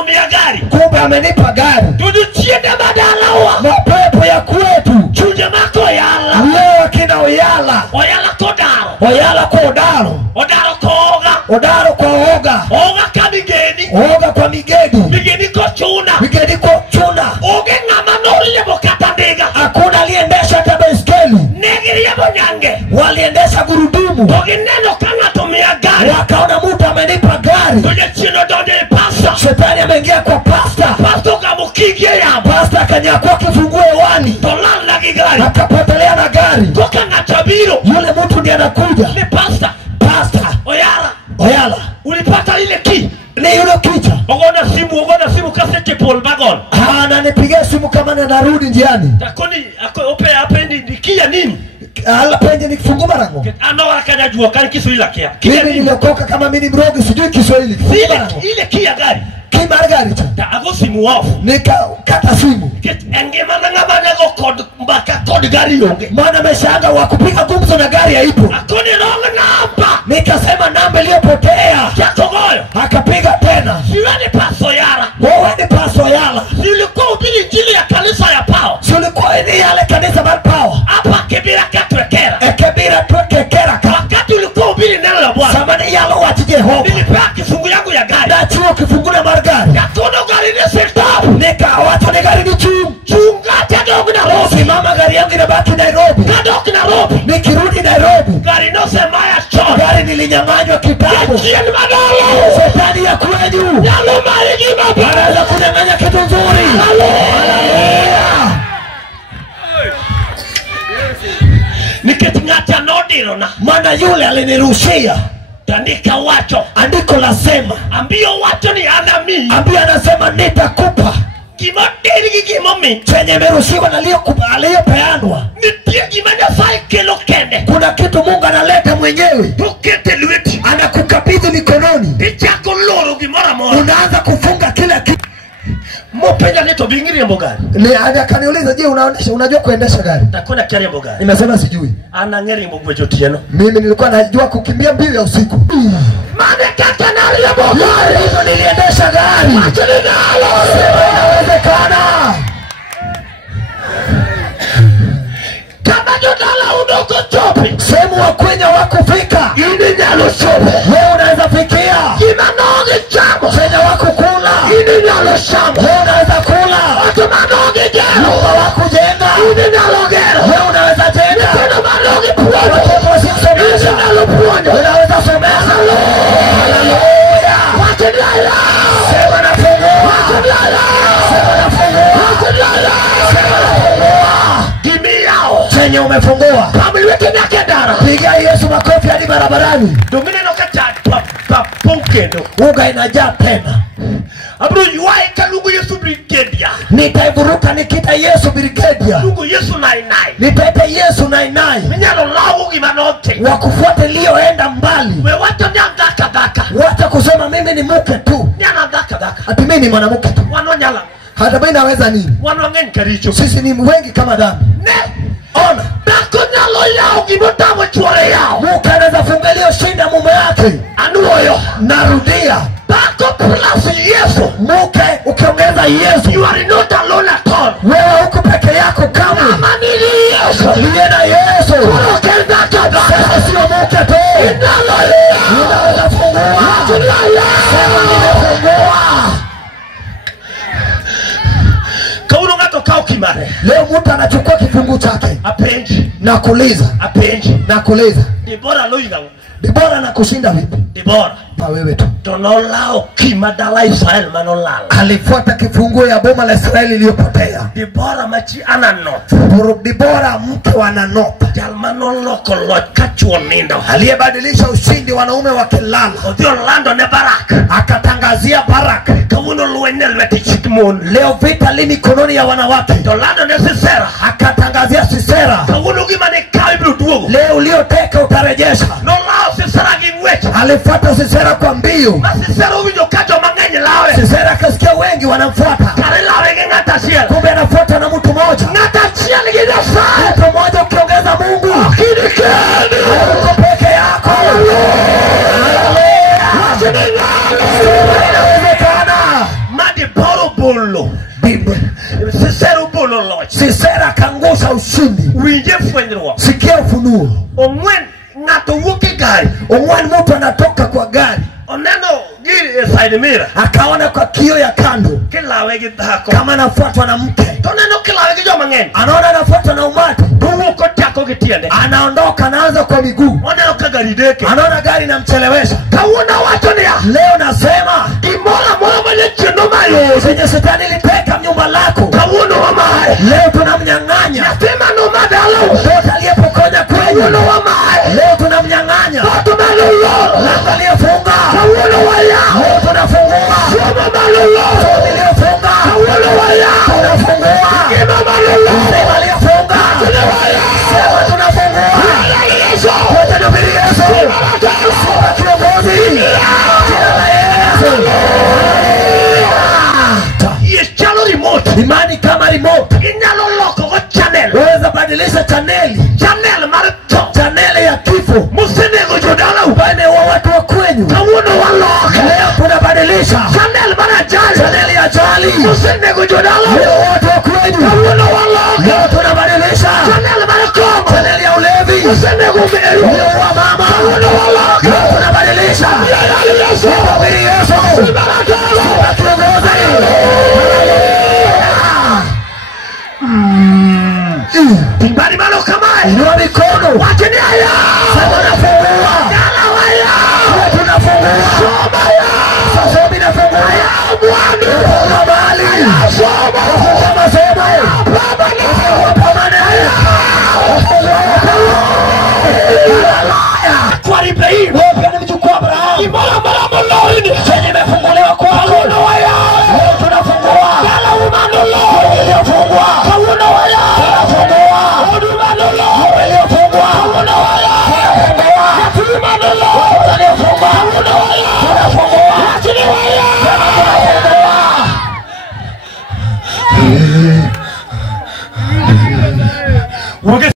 umia gari. Kumbe amenipa gari. Tudu chiende badalawa. Mapepo ya kwetu. Chuje mako yala. Leo kina Oyala. Oyala kodaro. Oyala kwa Odaro. Odaro koga. Odaro kwa Oga. Oga kamigeni. Oga kwa Migedi. Migeni kwa chuna. Migedi kwa Chuna. Oge ngama noliyebo katandega. Hakuna aliendesha hata baiskeli. Negiriyebo nyange. Waliendesha gurudumu. Oge neno kanga tumia gari. Wakaona mtu amenipa gari. Tuje chino donde pasta. Shetani ameingia kwa pasta. Pasta kamukigie ya. Pasta akanyakua kifungue wani. Tolan lagi gari. Akapotelea na gari. Koka ngatabiro. Yule mtu ndiye anakuja. Ni pasta. Pasta. Oyala. Oyala. Ulipata ile ki. Ni yule kicha. Ogona simu kasete Paul Bagon. Ananipigia simu kama narudi njiani. Takoni ope apendi nikia nini? Ala penye nikifungu marango. Ano wakajua kani Kiswahili kia. Mimi niliokoka kama mimi ni mrogi sijui Kiswahili. Ile kia gari. Kimar gari cha. Ta ago simu off. Nikakata simu. Engema ngama nego code mbaka code gari yonge. Maana ameshaanga wa kupiga gumzo na gari haipo. Akoni wrong namba. Nikasema namba iliyopotea. Chakogoyo. Akapiga tena. Siwani paso yara. Wewe ni paso yala. Silikuwa ubili injili ya kanisa ya Pao. Silikuwa ni yale kanisa la Pao. Hapa kibira katwekera. Kibira twekera. Wakati ulikuwa ubili neno la Bwana. Samani yalo wati Jehova. Nilipea kifungu yangu ya gari. Na chuo kifungu na margari. Yatono gari ni setap. Nikawacha ni gari ni chunga tadogo Nairobi. Simama gari yangu inabaki Nairobi. Tadogo Nairobi. Nikirudi Nairobi. Gari no semaya chon. Gari nilinyang'anywa kitabu. Chien madalo. Shetani ya kwenyu. Yalo marigi baba. Anaweza kunyang'anya kitu nzuri. Haleluya. Nikitngata nodiro na. Maana yule alinirushia. Tandika wacho. Andiko lasema. Ambio wacho ni anami. Ambio anasema nitakupa. Kimoteri kimomi. Chenye merushiwa na aliyopeanwa. Nitie kimanya sai kelo kende. Kuna kitu Mungu analeta mwenyewe. Tukete lweti. Anakukabidhi mikononi. Ichako loro gimora mora. Unaanza kufunga kila kitu. Mopenya neto bingiri mbogari. Ni akaniuliza, je, unajua kuendesha gari? Takona kiari mbogari. Nimesema sijui. Ana ngeri mbogwejo tieno. Mimi nilikuwa najua kukimbia mbio ya usiku. Mane kaka nali ya mbogari. Hizo niliendesha gari. Machini nalo. Inawezekana. Kama jodala unoko chopi. Sehemu wa Kenya wakufika. Ini nyalo chopi. Wewe unaweza fikia. Kimanogi chamo. Chenye wakukula. Ini nyalo shamo. Wewe unaweza kula. Watu manogi gero. Nyumba wakujenga. Ini nyalo gero. Wewe unaweza jenga. Nitino manogi puonyo. Watoto wasisomesha. Ini nyalo puonyo. Unaweza somesha. Haleluya. Watu nyalo. Sema na fungua. Watu nyalo. Sema na fungua. Watu nyalo. Sema na fungua. Kimi yao. Chenye umefungua. Kamiliweke nyakendara. Piga Yesu makofi hadi barabarani. Domine no kacha pungkendo. Uga inajaa tena. Abro yuai kalungu Yesu brigedia. Nitaiburuka nikita Yesu brigedia. Lungu Yesu nainai. Nitaita Yesu nainai. Minyalo lawu gimanote. Wakufuate liyoenda mbali. We wato nyandaka daka. Wacha kusema mimi ni mke tu. Nyana daka daka. Ati mimi ni mwanamke tu. Wano nyala. Hata mimi naweza nini? Wano ngen karicho. Sisi ni wengi kama dhambi. Ne. Ona. Dako nyalo yao gimotamo chware yao. Mke anaweza fungelio shinda mume yake. Anuoyo. Narudia. Dako plus Yesu. Mke ukiongeza Yesu. You are not alone at all. Wewe huko peke yako kama. Amanili Yesu. Liye na Yesu. Kurokenda kada. Sasa sio mke tu. Inalolia. Unaweza fungua. Sema nimefungua. Kauno gato kao kimare. Leo mtu anachukua kifungu chake. Apenji. Nakuuliza. Apenji. Nakuuliza. Dibora loiga. Dibora nakushinda vipi? Dibora. Pa wewe tu. Tonolao kimadala Israel manolala. Alifuata kifunguo ya boma la Israeli iliyopotea. Dibora machi ananot. Dibora mke wa Nanota. Jalmanoloko lot kachuo nindo. Aliyebadilisha ushindi wanaume wakilala. Odio lando ne barak. Akatangazia baraka. Kawuno luene lweti chikmon. Leo vita li mikononi ya wanawake. Tolando ne Sisera. Akatangazia Sisera. Kawuno gimane kawi bruduogo. Leo ulioteka utarejesha. Nolao Sisera gimwecha. Alifuata Sisera kwa mbio. Ma Sisera uvinyo kacho mangenye lawe. Sisera akasikia wengi wanamfuata. Kare lawe ngata shiel. Kumbe anafuata na mtu mmoja. Ngata shiel gina saa. Mtu mmoja ukiongeza Mungu. Kinikeni. Uko peke yako. Haleluya. Wachini nalo. Inawezekana. lo. Bible. Sisera ubolo loch. Sisera kangusha ushindi. Winje fwenyrwa. Sikia ufunuo. Ongwen ngato wuke gari. Ongwen mtu anatoka kwa gari. Oneno giri side mirror. Akaona kwa kio ya kando. Kilawe gidhako. Kama anafuatwa na mke. Toneno kilawe kijoma ngen. Anaona anafuatwa na umati. Duwuko tako gitiende. Anaondoka anaanza kwa miguu. Oneno kagari deke. Anaona gari namchelewesha. Kawuna wacho niya. Leo nasema Imola mola mwenye chino mayo. zenye shetani liteka nyumba lako. Kawuna wamae. Leo tunamnyang'anya. Nasema no madalo. Mtoto aliyepokonya kwenyu. Kawuna wamae. Leo tunamnyang'anya. Watu malolo. Lango aliyefunga. Kawuna waya. Leo tunafungua. Soma malolo. Mtoto aliyefunga. Kawuna waya. Tunafungua. Kima malolo. Sema aliyefunga. Kawuna waya. Sema tunafungua. Wote nubiri Yesu. Sema kiongozi. Jina la Yesu. Chalo remote. Imani kama remote. Inyalo loko go channel. Waweza badilisha chaneli. Channel marato. Chaneli ya kifo. Musene go jodala. Upande wa watu wa kwenyu. Kawuno walok. Leo tunabadilisha. Channel marajali. Chaneli ya jali. Musene go jodala. Leo watu wa kwenyu. Kawuno walok. Leo tunabadilisha. Channel marakomo. Chaneli ya ulevi. Musene go meru. Leo wa mama. Kawuno walok. Leo tunabadilisha. Subiri Yesu. Sema kiongozi. Timbari malo kamae. Inua mikono. Wacheni haya. Sema nafungua. Yala waya. Sema tunafungua. Soma ya. Sasa mimi nafungua. Bwana. Nafungua mali. Soma. Nafungua masomo. Baba na. Nafungua permanent. Kwa Ibrahim. Wewe pia ni mjukuu wa Abraham. Imala mala mala ini. Chenye imefunguliwa kwako. Kawuno waya. Leo tunafungua. Yala umanolo. Iliyofungwa. Kawuno waya. Tunafungua. Odumanolo. Iliyofungwa. Kawuno waya. Tunafungua. Yatumanolo. Iliyofungwa. Kawuno waya. Tunafungua. Wacheni waya. Tunafungua.